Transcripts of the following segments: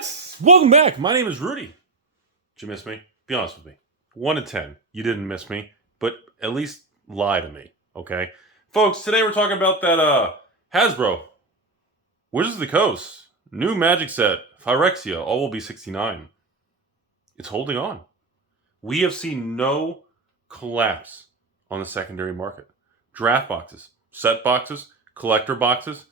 folks! Welcome back. My name is Rudy. Did you miss me? Be honest with me. 1 to 10. You didn't miss me, but at least lie to me, okay? Folks, today we're talking about that Hasbro Wizards of the Coast new Magic set, Phyrexia, all will be 69. It's holding on. We have seen no collapse on the secondary market. Draft boxes, set boxes, collector boxes,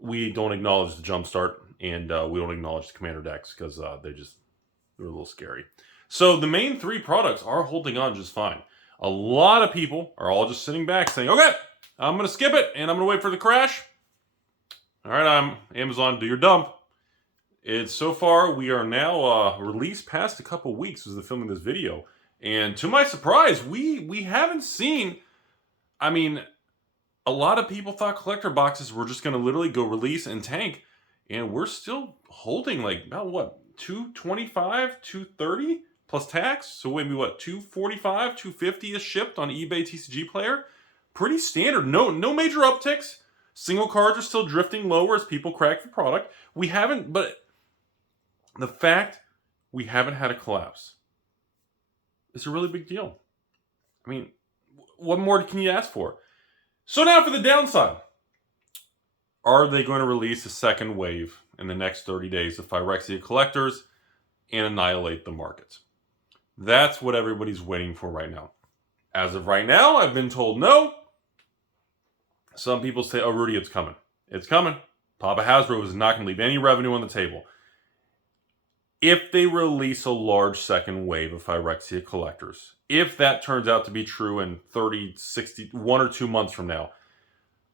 we don't acknowledge the jumpstart, and we don't acknowledge the commander decks because they're a little scary. So the main three products are holding on just fine. A lot of people are all just sitting back saying, okay, I'm going to skip it and I'm going to wait for the crash. All right, Amazon, do your dump. It's so far, we are now released past a couple weeks as the filming this video. And to my surprise, we haven't seen, I mean, a lot of people thought collector boxes were just going to literally go release and tank. And we're still holding like about what, 225, 230 plus tax. So maybe what, 245, 250 is shipped on eBay TCG Player. Pretty standard. No major upticks. Single cards are still drifting lower as people crack the product. We haven't, but the fact we haven't had a collapse is a really big deal. I mean, what more can you ask for? So now for the downside. Are they going to release a second wave in the next 30 days of Phyrexia collectors and annihilate the market? That's what everybody's waiting for right now. As of right now, I've been told no. Some people say, oh, Rudy, it's coming. It's coming. Papa Hasbro is not going to leave any revenue on the table. If they release a large second wave of Phyrexia collectors, if that turns out to be true in 30, 60, 1 or 2 months from now,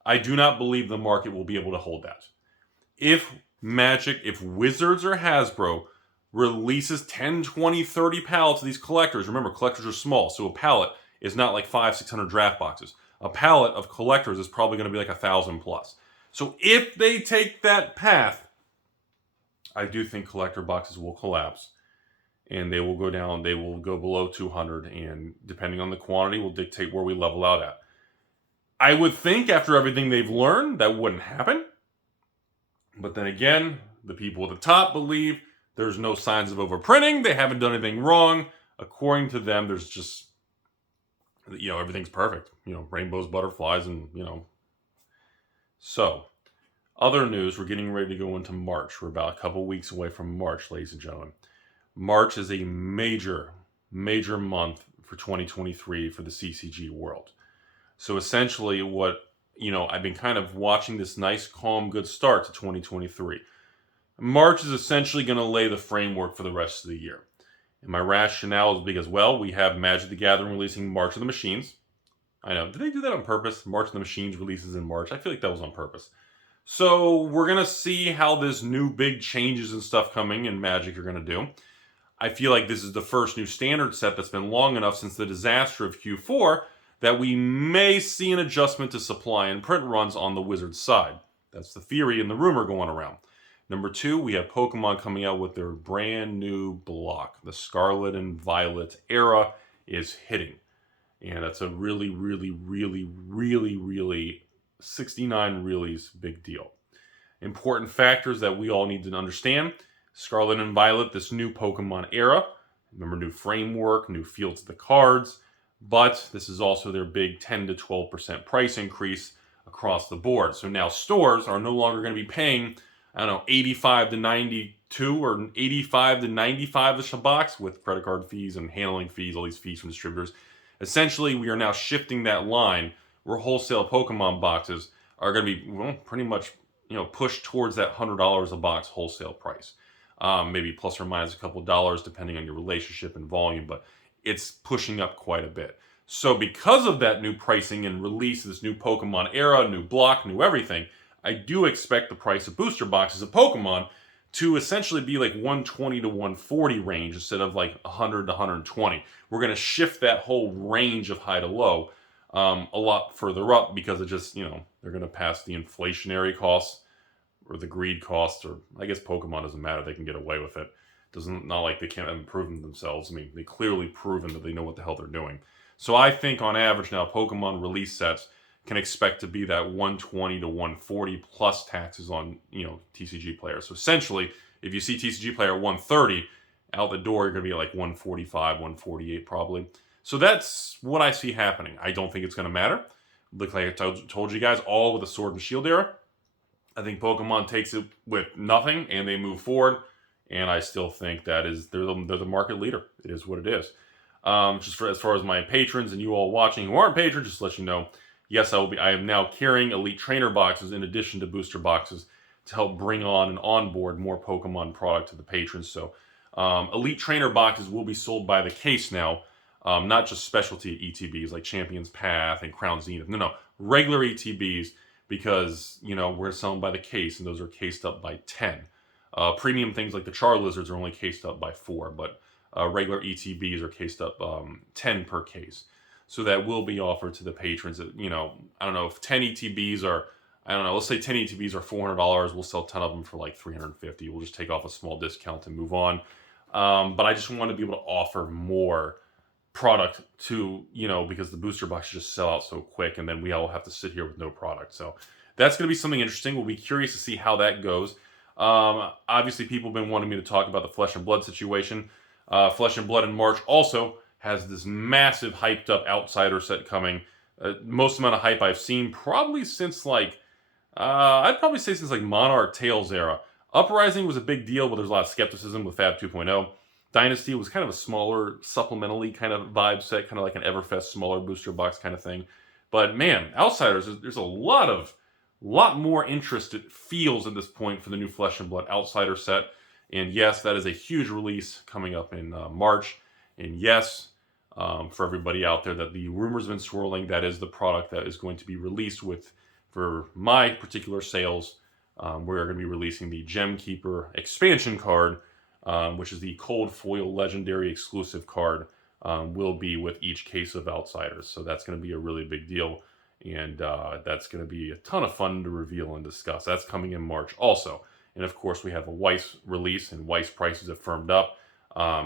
I do not believe the market will be able to hold that. If Wizards or Hasbro releases 10, 20, 30 pallets of these collectors, remember, collectors are small, so a pallet is not like 500, 600 draft boxes. A pallet of collectors is probably going to be like 1,000 plus. So if they take that path, I do think collector boxes will collapse. And they will go down, they will go below 200, and depending on the quantity will dictate where we level out at. I would think after everything they've learned, that wouldn't happen. But then again, the people at the top believe there's no signs of overprinting. They haven't done anything wrong. According to them, there's just, everything's perfect. Rainbows, butterflies, and, So, other news, we're getting ready to go into March. We're about a couple weeks away from March, ladies and gentlemen. March is a major, major month for 2023 for the CCG world. So essentially I've been kind of watching this nice, calm, good start to 2023. March is essentially going to lay the framework for the rest of the year. And my rationale is because, well, we have Magic the Gathering releasing March of the Machines. I know, did they do that on purpose? March of the Machines releases in March. I feel like that was on purpose. So we're going to see how this new big changes and stuff coming in Magic are going to do. I feel like this is the first new standard set that's been long enough since the disaster of Q4 that we may see an adjustment to supply and print runs on the Wizards side. That's the theory and the rumor going around. Number 2, we have Pokemon coming out with their brand new block. The Scarlet and Violet era is hitting. And that's a really, really, really, really, really 69 really's big deal. Important factors that we all need to understand. Scarlet and Violet, this new Pokemon era. Remember, new framework, new fields of the cards. But this is also their big 10 to 12% price increase across the board. So now stores are no longer going to be paying, 85 to 92 or 85 to 95-ish a box with credit card fees and handling fees, all these fees from distributors. Essentially, we are now shifting that line where wholesale Pokemon boxes are going to be pretty much pushed towards that $100 a box wholesale price. Maybe plus or minus a couple of dollars depending on your relationship and volume, but it's pushing up quite a bit. So because of that new pricing and release, this new Pokemon era, new block, new everything, I do expect the price of booster boxes of Pokemon to essentially be like 120 to 140 range instead of like 100 to 120. We're going to shift that whole range of high to low a lot further up because it just, they're going to pass the inflationary costs or the greed costs, or I guess Pokemon doesn't matter. They can get away with it. Not like they can't improve themselves. I mean, they clearly proven that they know what the hell they're doing. So I think on average now, Pokemon release sets can expect to be that 120 to 140 plus taxes on, TCG players. So essentially, if you see TCG Player 130, out the door, you're going to be at like 145, 148 probably. So that's what I see happening. I don't think it's going to matter. Look, like I told you guys, all with the Sword and Shield era. I think Pokemon takes it with nothing, and they move forward. And I still think that they're the market leader. It is what it is. Just as far as my patrons and you all watching who aren't patrons, just to let you know, yes, I am now carrying Elite Trainer boxes in addition to booster boxes to help bring on and onboard more Pokemon product to the patrons. So Elite Trainer boxes will be sold by the case now, not just specialty ETBs like Champion's Path and Crown Zenith. No, regular ETBs, because, you know, we're selling by the case, and those are cased up by 10. Premium things like the Charizards are only cased up by 4, but regular ETBs are cased up 10 per case. So that will be offered to the patrons. You know, I don't know if 10 ETBs are, I don't know, let's say 10 ETBs are $400. We'll sell 10 of them for like $350. We'll just take off a small discount and move on. But I just want to be able to offer more product to, you know, because the booster boxes just sell out so quick, and then we all have to sit here with no product. So that's going to be something interesting. We'll be curious to see how that goes. Obviously, people have been wanting me to talk about the Flesh and Blood situation. Flesh and Blood in March also has this massive hyped up outsider set coming. Most amount of hype I've seen probably since like, I'd probably say since like Monarch Tales era. Uprising was a big deal, but there's a lot of skepticism with Fab 2.0. Dynasty was kind of a smaller, supplementally kind of vibe set, kind of like an Everfest smaller booster box kind of thing. But man, Outsiders, there's a lot more interest, it feels at this point, for the new Flesh and Blood Outsider set. And yes, that is a huge release coming up in March. And yes, for everybody out there, that the rumors have been swirling, that is the product that is going to be released with, for my particular sales, we're going to be releasing the Gem Keeper expansion card, which is the Cold Foil Legendary exclusive card, will be with each case of Outsiders. So that's going to be a really big deal. And that's going to be a ton of fun to reveal and discuss. That's coming in March also. And of course, we have a Weiss release, and Weiss prices have firmed up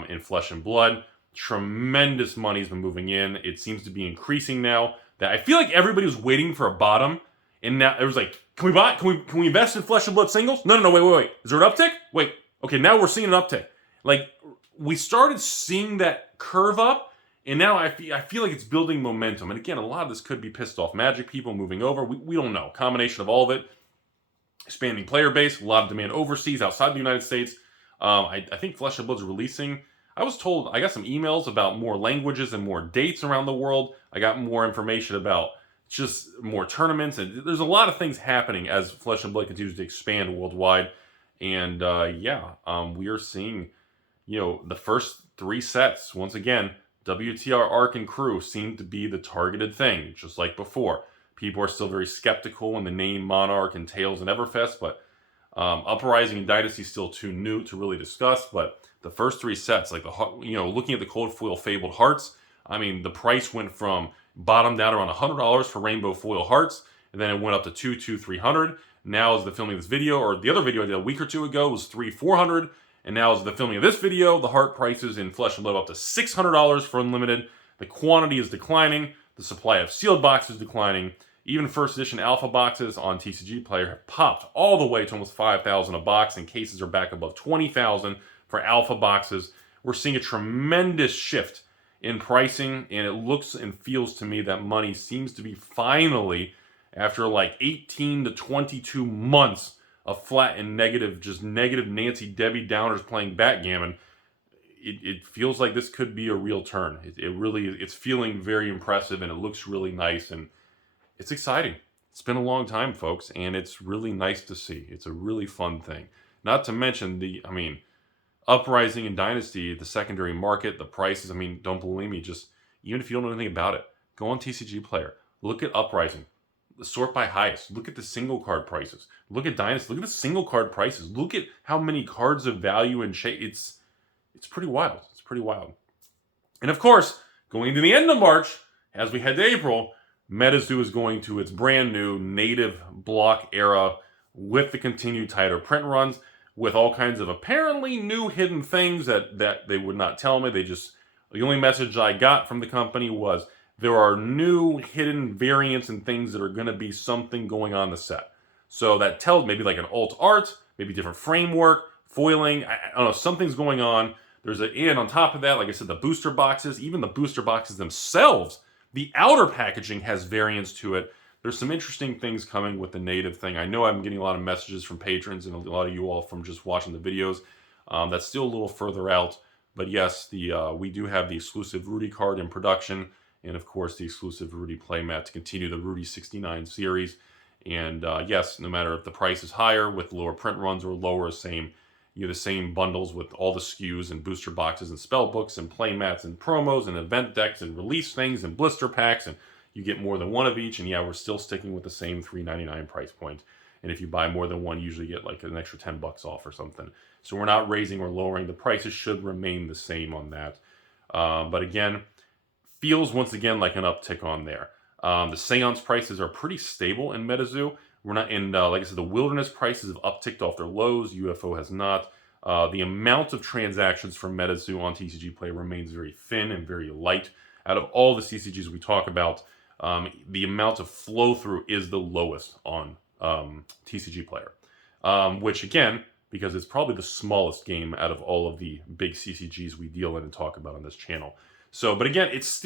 in Flesh and Blood. Tremendous money's been moving in. It seems to be increasing now. That I feel like everybody was waiting for a bottom, and now it was like, can we buy? Can we invest in Flesh and Blood singles? No, wait. Is there an uptick? Wait. Okay, now we're seeing an uptick. Like, we started seeing that curve up, and now I feel like it's building momentum. And again, a lot of this could be pissed off Magic people moving over. We don't know. Combination of all of it. Expanding player base, a lot of demand overseas, outside the United States. I think Flesh and Blood's releasing. I was told, I got some emails about more languages and more dates around the world. I got more information about just more tournaments. And there's a lot of things happening as Flesh and Blood continues to expand worldwide. And we are seeing, you know, the first 3 sets. Once again, WTR, Arc, and Crew seem to be the targeted thing, just like before. People are still very skeptical in the name Monarch and Tales and Everfest, but Uprising and Dynasty still too new to really discuss. But the first 3 sets, like looking at the Cold Foil Fabled Hearts, I mean, the price went from bottomed out around $100 for Rainbow Foil Hearts, and then it went up to $300. Now, as the filming of this video, or the other video I did a week or 2 ago, was $400. And now, as the filming of this video, the heart prices in Flesh and Blood up to $600 for Unlimited. The quantity is declining. The supply of sealed boxes is declining. Even first edition alpha boxes on TCG Player have popped all the way to almost 5,000 a box, and cases are back above 20,000 for alpha boxes. We're seeing a tremendous shift in pricing, and it looks and feels to me that money seems to be finally, after like 18 to 22 months of flat and negative, just negative Nancy Debbie Downers playing backgammon, it feels like this could be a real turn. It's feeling very impressive, and it looks really nice, and it's exciting. It's been a long time, folks, and it's really nice to see. It's a really fun thing. Not to mention Uprising and Dynasty, the secondary market, the prices. I mean, don't believe me. Just, even if you don't know anything about it, go on TCG Player. Look at Uprising. Sort by highest. Look at the single card prices. Look at Dynasty. Look at the single card prices. Look at how many cards of value and shape. It's pretty wild. It's pretty wild. And of course, going into the end of March, as we head to April, Metazoo is going to its brand new native block era with the continued tighter print runs, with all kinds of apparently new hidden things that they would not tell me. The only message I got from the company was there are new hidden variants and things that are going to be something going on the set. So that tells maybe like an alt art, maybe different framework, foiling. I don't know, something's going on. And on top of that, like I said, the booster boxes, even the booster boxes themselves, the outer packaging has variants to it. There's some interesting things coming with the native thing. I know I'm getting a lot of messages from patrons and a lot of you all from just watching the videos. That's still a little further out. But yes, we do have the exclusive Rudy card in production. And of course, the exclusive Rudy playmat to continue the Rudy 69 series. And yes, no matter if the price is higher with lower print runs or lower, you have the same bundles with all the SKUs and booster boxes and spell books and playmats and promos and event decks and release things and blister packs, and you get more than one of each. And yeah, we're still sticking with the same $3.99 price point. And if you buy more than one, you usually get like an extra $10 off or something. So we're not raising or lowering. The prices should remain the same on that. But again, feels once again like an uptick on there. The Seance prices are pretty stable in Metazoo. We're not in, like I said, the Wilderness prices have upticked off their lows. UFO has not. The amount of transactions from Metazoo on TCG Player remains very thin and very light. Out of all the CCGs we talk about, the amount of flow through is the lowest on TCG Player. Which again, because it's probably the smallest game out of all of the big CCGs we deal in and talk about on this channel. So, but again, it's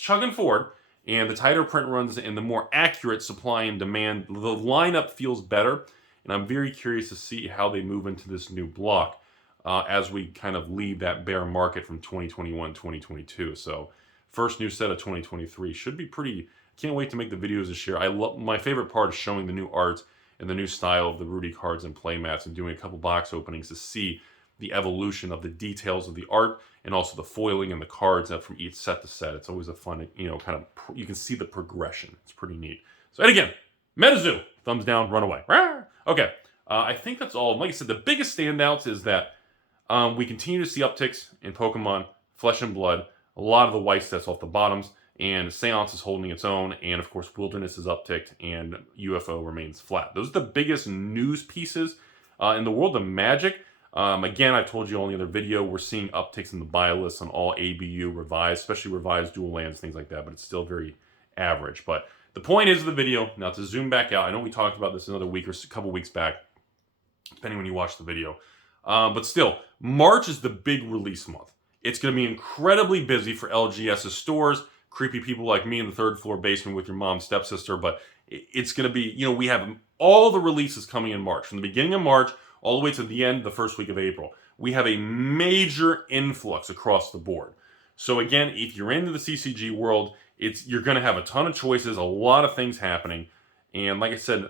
chugging forward. And the tighter print runs and the more accurate supply and demand, the lineup feels better. And I'm very curious to see how they move into this new block as we kind of leave that bear market from 2021, 2022. So first new set of 2023 should be pretty. Can't wait to make the videos and share. My favorite part is showing the new art and the new style of the Rudy cards and playmats and doing a couple box openings to see the evolution of the details of the art and also the foiling and the cards from each set to set. It's always a fun, kind of, you can see the progression. It's pretty neat. So, and again, Metazoo, thumbs down, run away. Okay, I think that's all. Like I said, the biggest standouts is that we continue to see upticks in Pokemon, Flesh and Blood, a lot of the white sets off the bottoms, and Seance is holding its own, and of course, Wilderness is upticked, and UFO remains flat. Those are the biggest news pieces in the world of Magic. Again, I told you all in the other video, we're seeing upticks in the buy list on all ABU revised, especially revised dual lands, things like that, but it's still very average. But the point is of the video, now to zoom back out, I know we talked about this another week or a couple weeks back, depending when you watch the video. But still, March is the big release month. It's going to be incredibly busy for LGS's stores, creepy people like me in the third floor basement with your mom's stepsister, but it's going to be, we have all the releases coming in March. From the beginning of March, all the way to the end, the first week of April. We have a major influx across the board. So again, if you're into the CCG world, you're going to have a ton of choices, a lot of things happening. And like I said,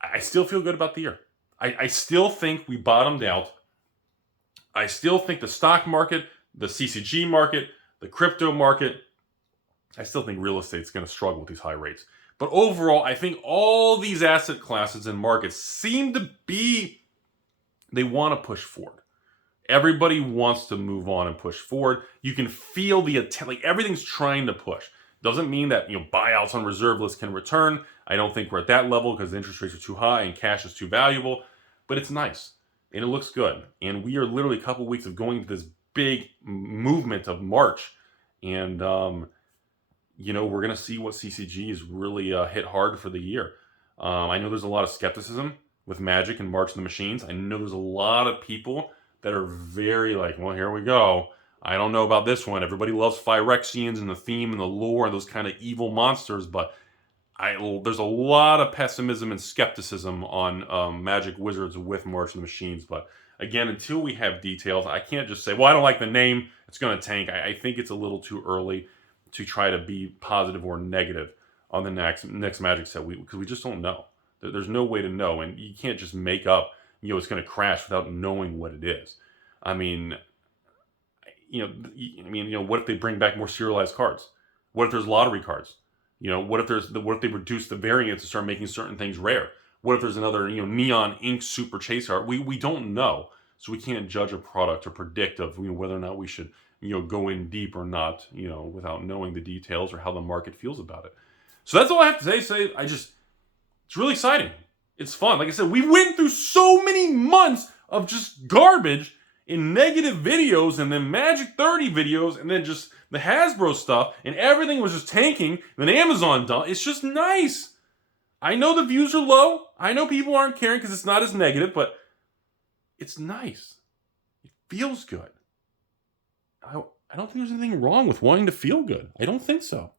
I still feel good about the year. I still think we bottomed out. I still think the stock market, the CCG market, the crypto market, I still think real estate's going to struggle with these high rates. But overall, I think all these asset classes and markets seem to be, they want to push forward. Everybody wants to move on and push forward. You can feel the attempt, like everything's trying to push. Doesn't mean that, buyouts on reserve lists can return. I don't think we're at that level because the interest rates are too high and cash is too valuable. But it's nice and it looks good. And we are literally a couple weeks of going to this big movement of March. And, we're going to see what CCGs really hit hard for the year. I know there's a lot of skepticism with Magic and March of the Machines. I know there's a lot of people that are very like, well, here we go. I don't know about this one. Everybody loves Phyrexians and the theme and the lore and those kind of evil monsters, but there's a lot of pessimism and skepticism on Magic Wizards with March of the Machines. But again, until we have details, I can't just say, well, I don't like the name, it's going to tank. I think it's a little too early to try to be positive or negative on the next Magic set because we just don't know. There's no way to know, and you can't just make up, it's going to crash without knowing what it is. I mean, what if they bring back more serialized cards? What if there's lottery cards? What if they reduce the variants and start making certain things rare? What if there's another, neon ink super chase art? We don't know, so we can't judge a product or predict of whether or not we should go in deep or not, without knowing the details or how the market feels about it. So that's all I have to say. It's really exciting. It's fun. Like I said, we went through so many months of just garbage in negative videos and then Magic 30 videos and then just the Hasbro stuff and everything was just tanking. And then Amazon done. It's just nice. I know the views are low. I know people aren't caring because it's not as negative, but It's nice. It feels good. I don't think there's anything wrong with wanting to feel good. I don't think so.